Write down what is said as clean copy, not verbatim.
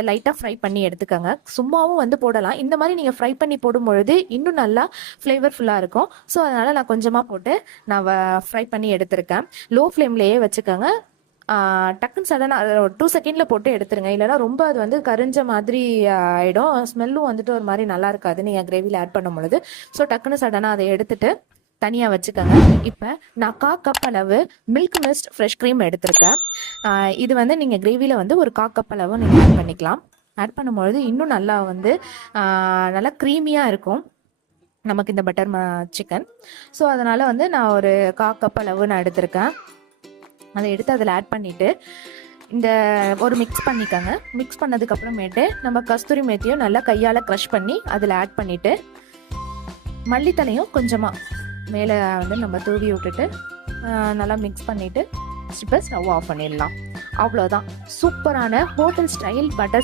லைட்டாக ஃப்ரை பண்ணி எடுத்துக்கோங்க. சும்மாவும் வந்து போடலாம். இந்த மாதிரி நீங்கள் ஃப்ரை பண்ணி போடும்பொழுது இன்னும் நல்லா ஃப்ளேவர்ஃபுல்லாக இருக்கும். ஸோ அதனால் நான் கொஞ்சமாக போட்டு நான் ஃப்ரை பண்ணி எடுத்திருக்கேன். லோ ஃப்ளேம்லேயே வச்சுக்கோங்க. டக்குன்னு சடனாக 2 செகண்டில் போட்டு எடுத்துருங்க. இல்லைனா ரொம்ப அது வந்து கரிஞ்ச மாதிரி ஆகிடும். ஸ்மெல்லும் வந்துட்டு ஒரு மாதிரி நல்லா இருக்காது நீங்கள் கிரேவியில் ஆட் பண்ணும் பொழுது. ஸோ டக்குன்னு சடனாக அதை எடுத்துட்டு தனியாக வச்சுக்கோங்க. இப்போ நான் 1/4 கப் அளவு மில்க் மிஸ்ட் ஃப்ரெஷ் க்ரீம் எடுத்திருக்கேன். இது வந்து நீங்கள் கிரேவியில் வந்து ஒரு 1/4 கப் அளவு நீங்கள் ஆட் பண்ணிக்கலாம். ஆட் பண்ணும்பொழுது இன்னும் நல்லா வந்து நல்லா க்ரீமியாக இருக்கும் நமக்கு இந்த பட்டர் சிக்கன். ஸோ அதனால் வந்து நான் ஒரு 1/4 கப் அளவு நான் எடுத்திருக்கேன். அதை எடுத்து அதில் ஆட் பண்ணிவிட்டு இந்த ஒரு மிக்ஸ் பண்ணிக்கோங்க. மிக்ஸ் பண்ணதுக்கப்புறமேட்டு நம்ம கஸ்தூரி மேத்தியும் நல்லா கையால் க்ரஷ் பண்ணி அதில் ஆட் பண்ணிவிட்டு மல்லித்தலையும் கொஞ்சமாக மேலே வந்து நம்ம தூவி விட்டுட்டு நல்லா மிக்ஸ் பண்ணிவிட்டு ஸ்டவ் ஆஃப் பண்ணிடலாம். அவ்வளோதான். சூப்பரான ஹோட்டல் ஸ்டைல் பட்டர்